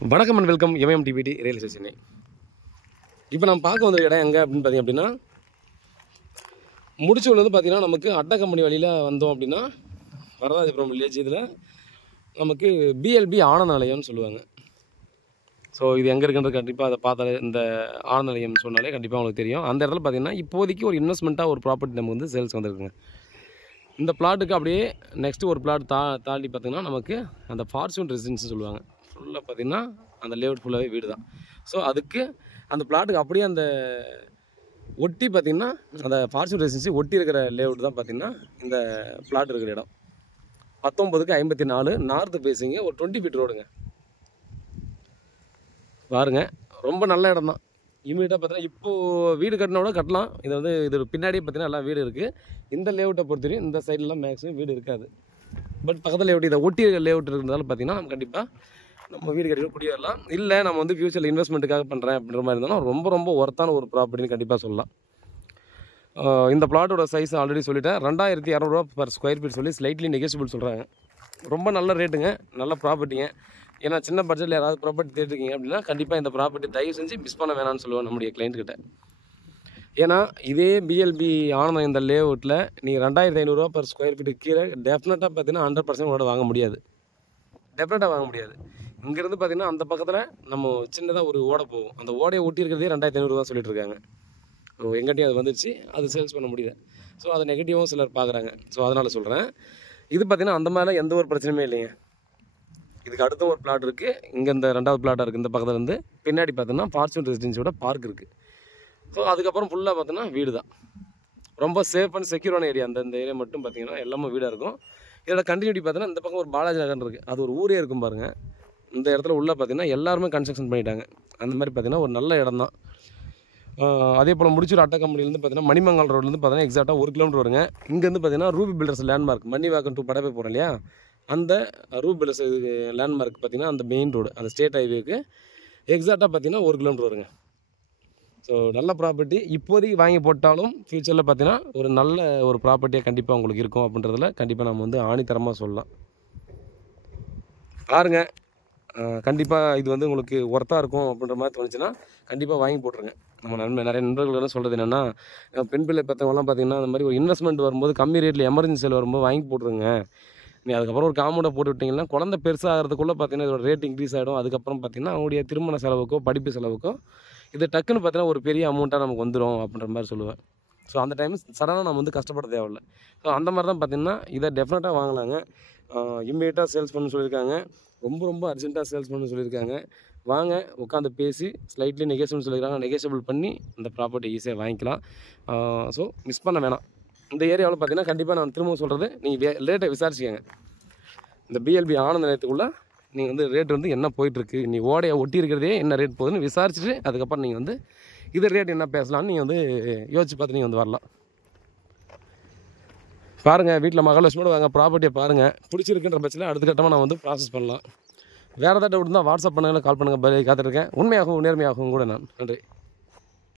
வணக்கம் and welcome MMTPT real estate Chennai. இப்போ நம்ம பார்க்க வந்த இடம் எங்கே அப்படின்னு பார்த்தீங்க அப்படின்னா, முடிச்சூரில் வந்து பார்த்தீங்கன்னா நமக்கு அட்டை கம்பெனி வழியில் வந்தோம் அப்படின்னா வரதாதிபுரம் வில்லேஜ். இதில் நமக்கு BLB ஆனந்த நிலையம்னு சொல்லுவாங்க. ஸோ இது எங்கே இருக்குன்றது கண்டிப்பாக அதை பார்த்தாலே இந்த ஆனந்த நிலையம் சொன்னாலே கண்டிப்பாக உங்களுக்கு தெரியும். அந்த இடத்துல பார்த்தீங்கன்னா இப்போதைக்கு ஒரு இன்வெஸ்ட்மெண்ட்டாக ஒரு ப்ராப்பர்ட்டி நமக்கு வந்து சேல்ஸ் வந்துருக்குங்க. இந்த பிளாட்டுக்கு அப்படியே நெக்ஸ்ட்டு ஒரு பிளாட் தாண்டி பார்த்திங்கன்னா நமக்கு அந்த ஃபார்ச்சூன் ரெசிடென்ஸ்னு சொல்லுவாங்க. ஃபுல்லாக பார்த்திங்கன்னா அந்த லேஅவுட் ஃபுல்லாகவே வீடு தான். ஸோ அதுக்கு அந்த பிளாட்டுக்கு அப்படியே அந்த ஒட்டி பார்த்திங்கன்னா அந்த ஃபார்ச்சூன் ரெசிடென்சி ஒட்டி இருக்கிற லேஅவுட் தான் பார்த்திங்கன்னா இந்த பிளாட் இருக்கிற இடம். 19/54 நார்த்து பேசிங்க, ஒரு 20 ஃபீட் ரோடுங்க. பாருங்க, ரொம்ப நல்ல இடம் தான். இமீடியட்டாக பார்த்தீங்கன்னா இப்போது வீடு கட்டினோட கட்டலாம். இது வந்து இது பின்னாடியே பார்த்தீங்கன்னா எல்லாம் வீடு இருக்குது. இந்த லேஅவுட்டை பொறுத்தவரையும் இந்த சைட்லலாம் மேக்ஸிமம் வீடு இருக்காது. பட் பக்கத்தில் லேஅவுட் இதை ஒட்டி லேஅவுட் இருக்கிறதால பார்த்தீங்கன்னா நம்ம கண்டிப்பாக நம்ம வீடு கட்டி குடி வரலாம். இல்லை நம்ம வந்து ஃபியூச்சரில் இன்வெஸ்ட்மெண்ட்டுக்காக பண்ணுறேன் அப்படின்ற மாதிரி இருந்தாலும் ரொம்ப ஒர்த்தான ஒரு ப்ராப்பர்ட்டின்னு கண்டிப்பாக சொல்லலாம். இந்த பிளாட்டோட சைஸ் ஆல்ரெடி சொல்லிட்டேன். 2200 ரூபா பர் ஸ்கொயர் ஃபீட் சொல்லி ஸ்லைட்லி நெகோசியபிள் சொல்கிறாங்க. ரொம்ப நல்ல ரேட்டுங்க, நல்ல ப்ராப்பர்ட்டிங்க. ஏன்னா சின்ன பட்ஜெட்டில் யாராவது ப்ராப்பர்ட்டி தேடிருக்கீங்க அப்படின்னா கண்டிப்பாக இந்த ப்ராப்பர்ட்டி தயவு செஞ்சு மிஸ் பண்ண வேணாம்னு சொல்லுவோம் நம்முடைய கிளைண்ட்கிட்ட. ஏன்னா இதே BLB ஆனந்த இந்த லேஅவுட்டில் நீங்கள் 2500 ரூபா பர் ஸ்கொயர் ஃபீட்டுக்கு கீழே டெஃபினட்டாக பார்த்தீங்கன்னா 100% உங்களோட வாங்க முடியாது. டெஃபினட்டாக வாங்க முடியாது. இங்கேருந்து பார்த்தீங்கன்னா அந்த பக்கத்தில் நம்ம சின்னதாக ஒரு ஓடை போகும். அந்த ஓடையை ஒட்டி இருக்கிறதே 2500 தான் சொல்லிட்டு இருக்காங்க. ஸோ எங்கிட்டையும் அது வந்துச்சு, அது சேல்ஸ் பண்ண முடியல. ஸோ அதை நெகட்டிவாகவும் சிலர் பார்க்குறாங்க. ஸோ அதனால் சொல்கிறேன், இது பார்த்தீங்கன்னா அந்த மாதிரிலாம் எந்த ஒரு பிரச்சனையுமே இல்லைங்க. இதுக்கு அடுத்த ஒரு பிளாட் இருக்குது. இங்கே இந்த 2வது பிளாட்டாக இருக்குது. இந்த பக்கத்தில் இருந்து பின்னாடி பார்த்தோன்னா ஃபார்ச்சூன் ரெசிடென்சியோட பார்க் இருக்குது. ஸோ அதுக்கப்புறம் ஃபுல்லாக பார்த்தோன்னா வீடு தான். ரொம்ப சேஃப் அண்ட் செக்யூரான ஏரியா. அந்த ஏரியா மட்டும் பார்த்தீங்கன்னா எல்லாமே வீடாக இருக்கும். இதோட கண்டினியூட்டி பார்த்தீங்கன்னா இந்த பக்கம் ஒரு பாலாஜி நகர் இருக்குது. அது ஒரு ஊரே இருக்கும் பாருங்கள். இந்த இடத்துல உள்ள பார்த்தீங்கன்னா எல்லாருமே கன்ஸ்ட்ரக்ஷன் பண்ணிட்டாங்க. அந்த மாதிரி பார்த்தீங்கன்னா ஒரு நல்ல இடம் தான். அதே போல் முடிச்சூர் அட்டை கம்பெனிலேருந்து பார்த்தீங்கன்னா மணிமங்கல் ரோட்லேருந்து பார்த்தீங்கன்னா எக்ஸாக்டாக 1 கிலோமீட்டர் வருங்க. இங்கேருந்து பார்த்தீங்கன்னா Ruby Builders landmark Manivakkam to Padappai போகிறோம் இல்லையா, அந்த ரூபி பில்டர்ஸ் இது லேண்ட்மார்க் பார்த்தீங்கன்னா அந்த மெயின் ரோடு, அந்த ஸ்டேட் ஹைவேக்கு எக்ஸாக்டாக பார்த்தீங்கன்னா 1 கிலோமீட்டர் வருங்க. ஸோ நல்ல ப்ராப்பர்ட்டி. இப்போதைக்கு வாங்கி போட்டாலும் ஃப்யூச்சரில் பார்த்தீங்கன்னா ஒரு நல்ல ஒரு ப்ராப்பர்ட்டியாக கண்டிப்பாக உங்களுக்கு இருக்கும் அப்படின்றதில் கண்டிப்பாக நம்ம வந்து ஆணித்தரமாக சொல்லலாம். பாருங்கள், கண்டிப்பாக இது வந்து உங்களுக்கு ஒர்த்தாக இருக்கும் அப்படின்ற மாதிரி தோணுச்சுன்னா கண்டிப்பாக வாங்கி போட்டுருங்க. நம்ம நிறைய நண்பர்களெல்லாம் சொல்கிறது என்னென்னா, பெண் பிள்ளை பெற்றவங்கலாம் பார்த்திங்கன்னா அந்த மாதிரி ஒரு இன்வெஸ்ட்மெண்ட் வரும்போது கம்மி ரேட்டில் எமர்ஜென்சியில் வரும்போது வாங்கி போட்டுருங்க. நீ அதுக்கப்புறம் ஒரு காம்பவுண்டை போட்டு விட்டிங்கன்னா குழந்தை பெருசாகிறதுக்குள்ளே பார்த்தீங்கன்னா இதோட ரேட் இன்க்ரீஸ் ஆகிடும். அதுக்கப்புறம் பார்த்திங்கன்னா அவங்களுடைய திருமண செலவுக்கோ படிப்பு செலவுக்கோ இது டக்குன்னு பார்த்தீங்கன்னா ஒரு பெரிய அமௌண்ட்டாக நமக்கு வந்துடும் அப்படின்ற மாதிரி சொல்லுவேன். ஸோ அந்த டைம் சடனாக நம்ம வந்து கஷ்டப்பட தேவையில்லை. ஸோ அந்த மாதிரி தான் பார்த்திங்கன்னா இதை டெஃபினட்டாக வாங்கலாங்க. இம்மீடியட்டாக சேல்ஸ் பண்ண சொல்லியிருக்காங்க. ரொம்ப அர்ஜென்ட்டாக சேல்ஸ் பண்ண சொல்லியிருக்காங்க. வாங்க உட்காந்து பேசி ஸ்லைட்லி நெகோசியபிள் சொல்லியிருக்காங்க. நெகோசியபிள் பண்ணி இந்த ப்ராப்பர்ட்டி ஈஸியாக வாங்கிக்கலாம். ஸோ மிஸ் பண்ண வேணாம். இந்த ஏரியாவில் பார்த்தீங்கன்னா கண்டிப்பாக நான் திரும்பவும் சொல்கிறது, நீங்கள் ரேட்டை விசாரிச்சுக்கோங்க. இந்த BLB ஆனந்த நிலையத்துக்குள்ளே நீங்கள் வந்து ரேட் வந்து என்ன போயிட்டுருக்கு, நீ ஓடையை ஒட்டி இருக்கிறதே என்ன ரேட் போகுதுன்னு விசாரிச்சுட்டு அதுக்கப்புறம் நீங்கள் வந்து இது ரேட் என்ன பேசலான்னு நீங்கள் வந்து யோசிச்சு பார்த்து நீங்கள் வந்து வரலாம். பாருங்கள், வீட்டில் மகாலட்சுமியோட வாங்க, ப்ராப்பர்ட்டியை பாருங்கள். பிடிச்சிருக்குன்ற பட்சத்தில் அடுத்த கட்டமாக நான் வந்து ப்ராசஸ் பண்ணலாம். வேறு ஏதாவது டவுட் இருந்தால் வாட்ஸ்அப் பண்ணுங்கள், கால் பண்ணுங்கள். காத்திருக்கேன். உண்மையாகவும் நேர்மையாகவும் கூட நான். நன்றி.